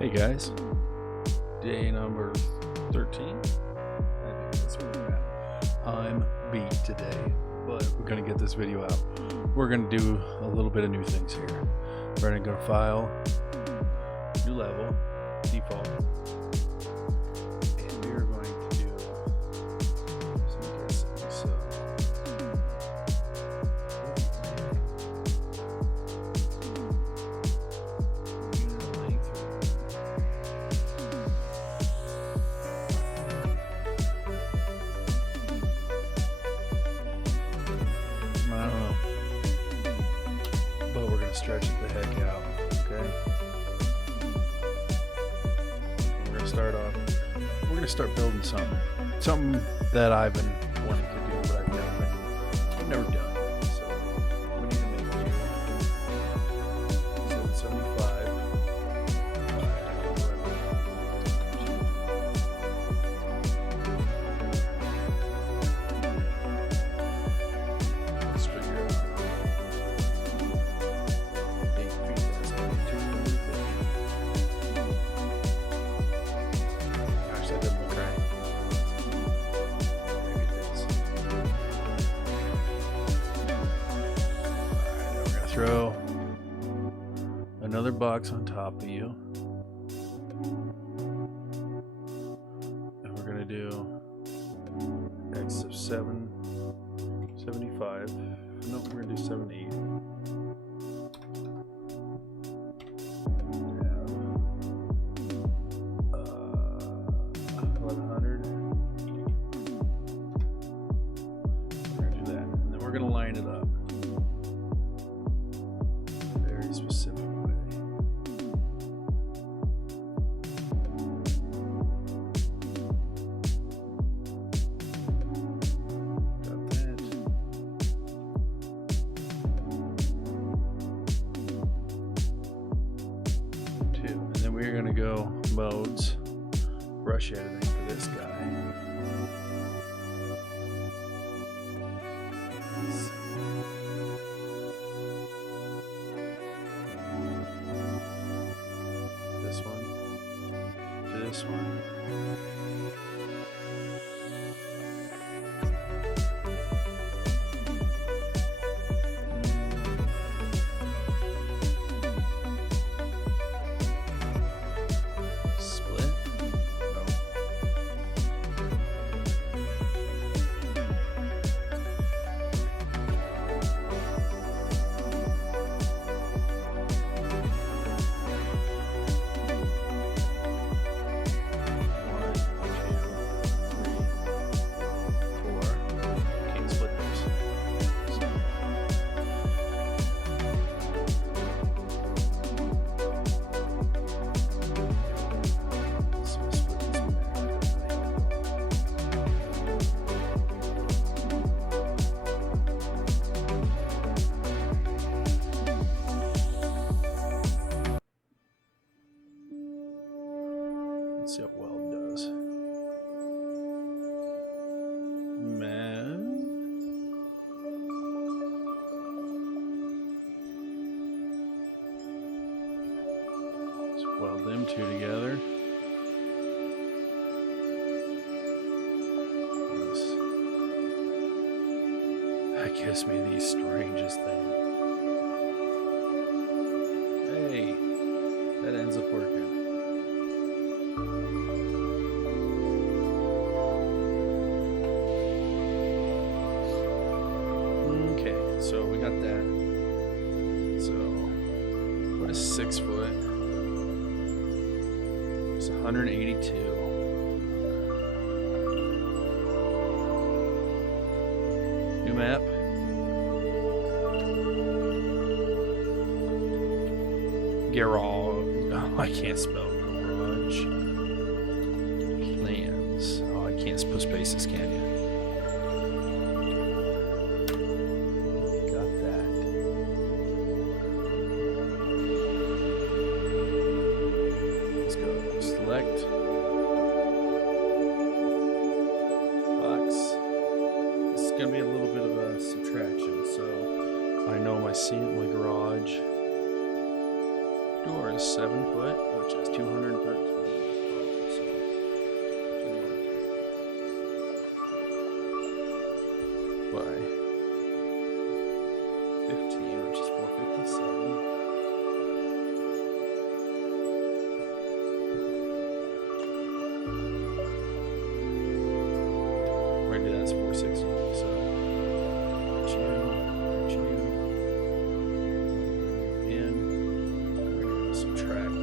Hey guys, day number 13. I think that's where we're at. I'm beat today, but we're gonna get this video out. We're gonna do a little bit of new things here. We're gonna go to File, New Level, Default, and we are going to do some guessing. So stretch it the heck out, okay? We're gonna start building something that I've been wanting to do, but I've never done. So we need to make here 775 Let's figure out. Throw another box on top of you, and we're gonna do X of 775. No, we're gonna do 780. 1100. We're gonna do that, and then we're gonna line it up. Specific way. Got that. 2. And then we're gonna go modes, brush editing for this guy. This one to this one. Split? No. Let's see how well it does. Man. Let's weld them two together. That gives me the strangest thing. Hey, that ends up working. Okay, so we got that. So, what is 6 foot? It's 182. New map. Garage. Oh, I can't spell garage. Plans. Oh, I can't put spaces, can you? Got that. Let's go. Select. Box. This is gonna be a little bit of a subtraction, so I know my garage. Do door is 7 foot, which is 213. By 15, which is 457. Right, that's 460. So and we're gonna subtract it.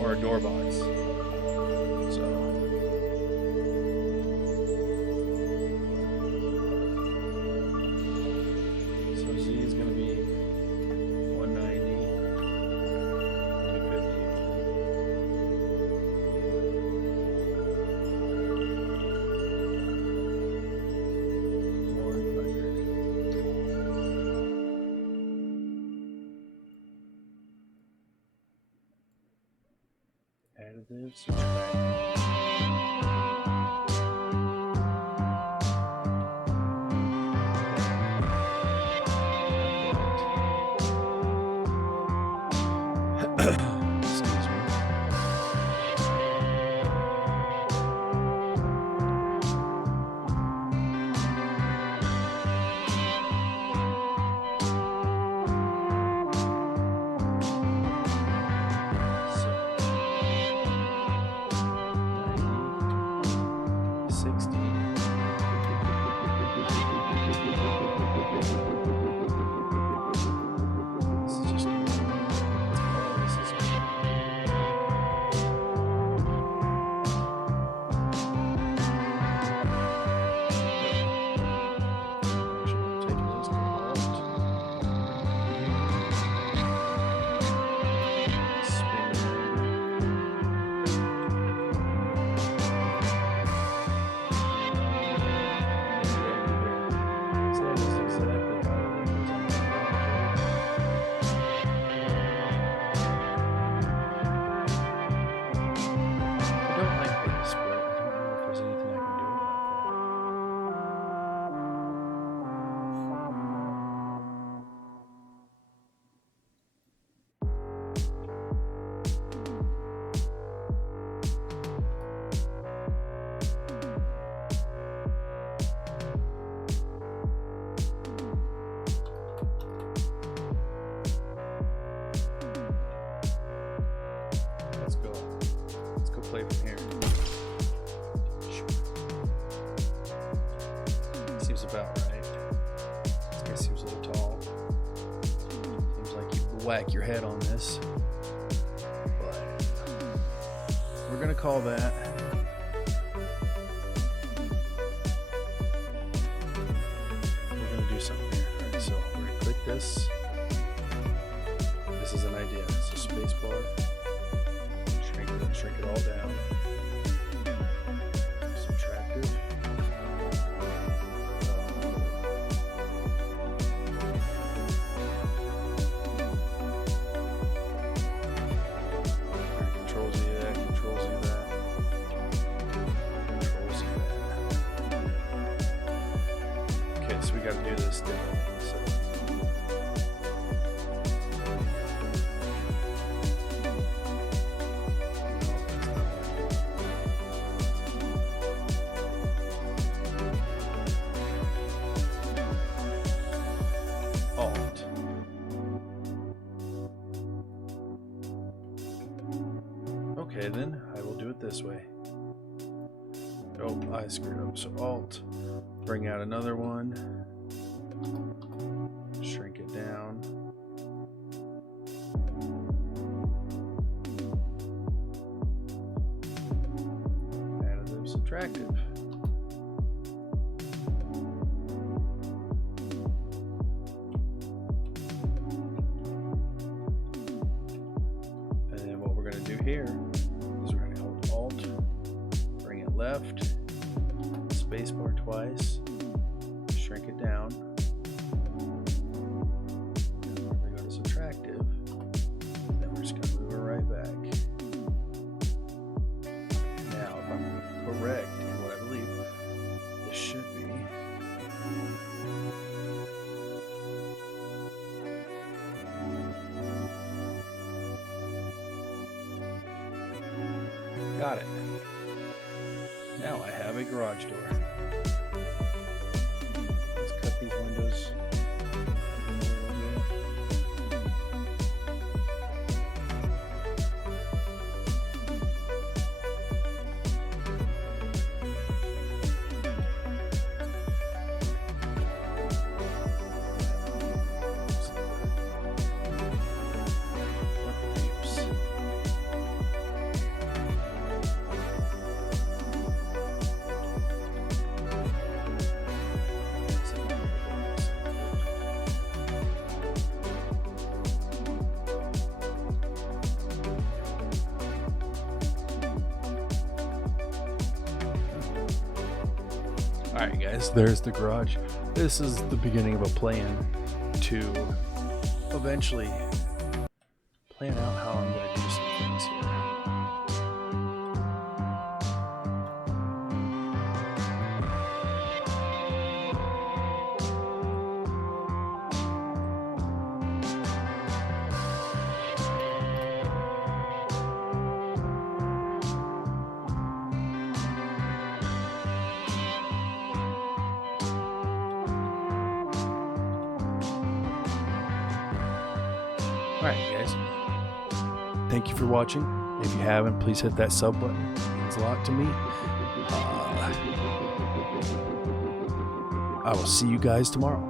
Or a door box. So Z is going to be 190, 250. Additive, subtract. Excuse me. Play from here. Seems about right. This guy seems a little tall. Seems like you whack your head on this. But we're gonna call that we're gonna do something here. Alright, so we're gonna click this. This is an idea. So space bar. Shrink it all down. Subtract it. Control Z that, Control Z that. Control Z that. Okay, so we gotta do this differently. So okay, then I will do it this way. Oh, I screwed up. So Alt, bring out another one, shrink it down. Additive, subtractive. And then what we're going to do here is we're going to hold Alt, bring it left, spacebar twice, shrink it down. Got it. Now I have a garage door. Let's cut these windows. Alright guys, there's the garage. This is the beginning of a plan to eventually plan out how I'm going to do some things here. Alright guys, thank you for watching. If you haven't, please hit that sub button. It means a lot to me. I will see you guys tomorrow.